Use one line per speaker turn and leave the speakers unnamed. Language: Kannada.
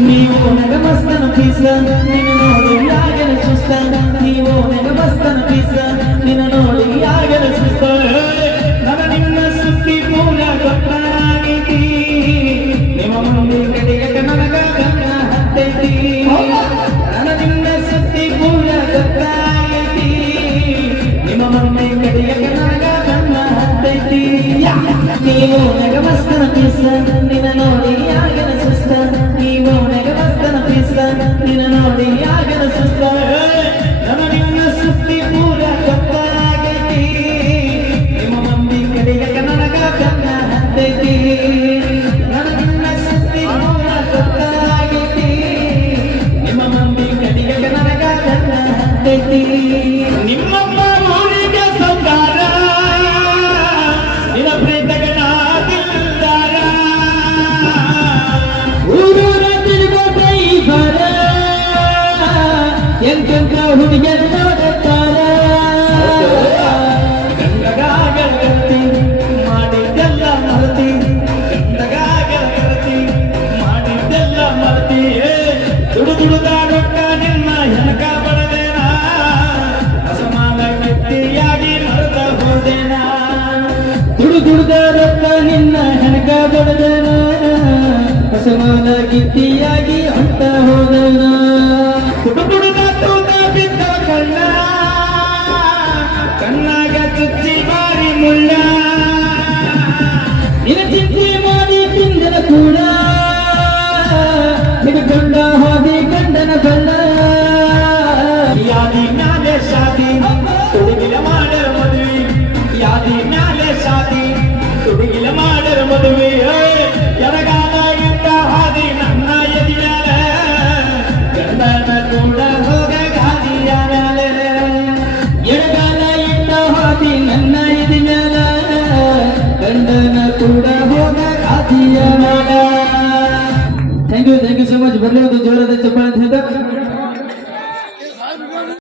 ನೀವು ನೆಗ ಮಸ್ತನ ಪೀಸ ನಿನ್ನ ನೋಡಿ ಯಾಗನ ಸುಸ್ತ ನೀವು ನೆಗ ಮಸ್ತನ ಪೀಸ ನಿನ್ನ ನೋಡಿ ಯಾಗನ ಸುಸ್ತ ನನ್ನ ನಿನ್ನ ಸುತ್ತಿ ಪೂರ ಗೊತ್ತಾಗೈತಿ ನಿಮ್ಮ ಮುಂದೆ ಕಡೆಗೆ ನನಗ ಗಮನ ಹತ್ತೈತಿ ನನ್ನ ನಿನ್ನ ಸುತ್ತಿ ಪೂರ ಗೊತ್ತಾಗೈತಿ ನಿಮ್ಮ ಮುಂದೆ ಕಡೆಗೆ ನನಗ ಗಮನ ಹತ್ತೈತಿ ನೀವು ನೆಗ ಮಸ್ತನ ಪೀಸ ಹತ್ತೈತಿ ನಿಮ್ಮಪ್ಪ ಸಂಗಾರ ನಿನ್ನ ಪ್ರೀತಗಣ ದಿಲ್ದಾರ ಊರೂರ ತಿರುಗೋಟ ಈ ಬರ ಎಂತೆಂತ ಹುಡುಗಿಯರು ನೋಡುತ್ತಾರ. ಗಂಡಗಾಗಲ್ಗತ್ತಿ ಮಾಡಿದ್ದೆಲ್ಲ ಮರತಿ ಏ, ದುಡು ದುಡು ರಕ್ತ ನಿನ್ನ ಹೆಣಕ ಬಡದೇನ ಅಸಮಾನ ಗಿತ್ತಿಯಾಗಿ ಹೊಂಟ thank you thank you so much ಬರಲಿ ಒಂದು ಜೋರಾದ ಚಪ್ಪಾಳೆ ಅಂತ ಹೇಳ್ತಾ